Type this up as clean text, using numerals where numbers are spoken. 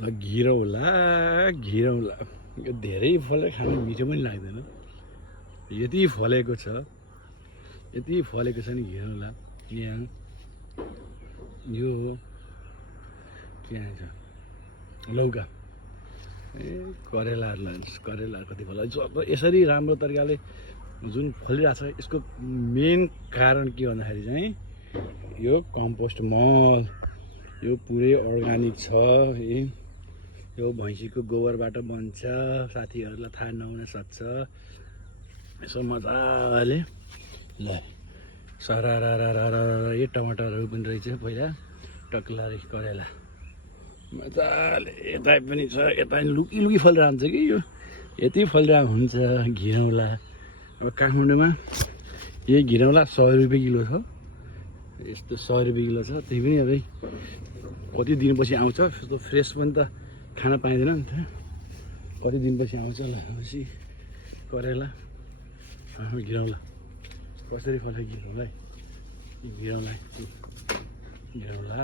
ल घिरौला घिरौला यो धेरै फलेर खानु मिठो पनि लाग्दैन यति फलेको छ नि घिरौला यहाँ यो के छ लौका करेलाहरू लानुहोस् करेला कति फल यसरी राम्रो तरिकाले जुन फलिरहेको छ यसको मेन कारण के भन्दाखेरि चाहिँ यो कम्पोस्ट मल यो पुरै अर्ग्यानिक छ यो भैँसीको गोबरबाट बन्छ साथीहरूलाई थाहा नहुन सक्छ यसो मजाले ल सरारा यो टमाटरहरू पनि रहेछ पहिला टक्लारी करेला मजाले यता पनि छ यता लुकी लुकी फलिरहेको हुन्छ कि यो यति फलिरहेको हुन्छ घिरौला अब काठमाडौँमा यही घिरौला 100 रुपियाँ किलो छ यस्तो 100 रुपियाँ किलो छ त्यही पनि अब कति दिनपछि आउँछ यस्तो फ्रेस पनि त खान पाइँदैन नि त कति दिनपछि आउँछ ल पछि करेला घिरौला कसरी फल्छ घिरौला घिरौला